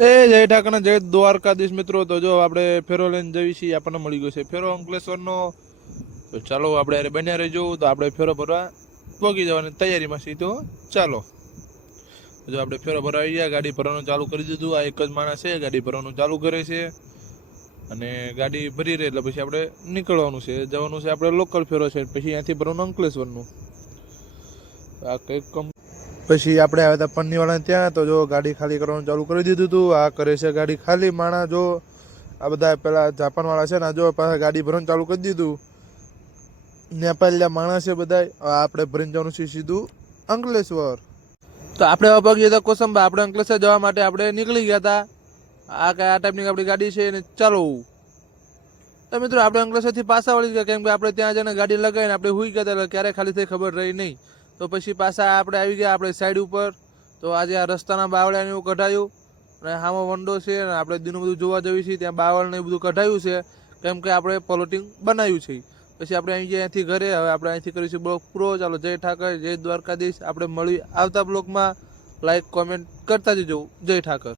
જય ઠાકર જય દ્વારકાધીશ મિત્રો. તો જો આપણે ફેરો લઈને જઈએ છીએ, આપણને મળી ગયો છે ફેરો અંકલેશ્વરનો. તો ચાલો આપણે યારે બન્યા રહેજો. તો આપણે ફેરો ભરવા પહોંચી જવાની તૈયારીમાં છીએ. તો ચાલો, જો આપણે ફેરો ભરવા આવી ગયા, ગાડી ભરવાનું ચાલુ કરી દીધું. આ એક જ માણસ છે, ગાડી ભરવાનું ચાલુ કરે છે અને ગાડી ભરી રહે એટલે પછી આપણે નીકળવાનું છે, જવાનું છે આપણે લોકલ ફેરો છે, પછી અહીંયાથી ભરવાનું અંકલેશ્વરનું. આ કંઈક પછી આપણે આવ્યા હતા પન્નીવાળાને ત્યાં. તો જો ગાડી ખાલી કરવાનું ચાલુ કરી દીધું હતું. આ કરે છે ગાડી ખાલી. માણા જો આ બધા પેલા જાપાનવાળા છે ને, જો પાછા ગાડી ભરવાનું ચાલુ કરી દીધું. નેપાળિયા માણસ છે બધા. આપણે ભરીને જવાનું છે સીધું અંકલેશ્વર. તો આપણે હવે પગ હતા કોસંબા. આપણે અંકલેશ્વર જવા માટે આપણે નીકળી ગયા હતા. આ ટાઈપની આપણી ગાડી છે ને ચાલો. તો મિત્રો આપણે અંકલેશ્વરથી પાછા વળી ગયા, કેમ કે આપણે ત્યાં જઈને ગાડી લગાવીને આપણે હુઈ ગયા હતા, એટલે ક્યારે ખાલી થઈ ખબર રહી નહીં. તો પછી પાછા આપણે આવી ગયા આપણે સાઈડ ઉપર. તો આજે આ રસ્તાના બાવળાને એવું કઢાયું અને હામાં વંડો છે અને આપણે દીનું બધું જોવા જઈએ છીએ. ત્યાં બાવળને એવું બધું કઢાયું છે, કેમ કે આપણે પ્લોટિંગ બનાવ્યું છે. પછી આપણે અહીં ગયા અહીંથી ઘરે. હવે આપણે અહીંથી કરીશું બ્લોગ પૂરો. ચાલો, જય ઠાકર જય દ્વારકાધીશ. આપણે મળી આવતા બ્લોગમાં. લાઈક કોમેન્ટ કરતા જજો. જય ઠાકર.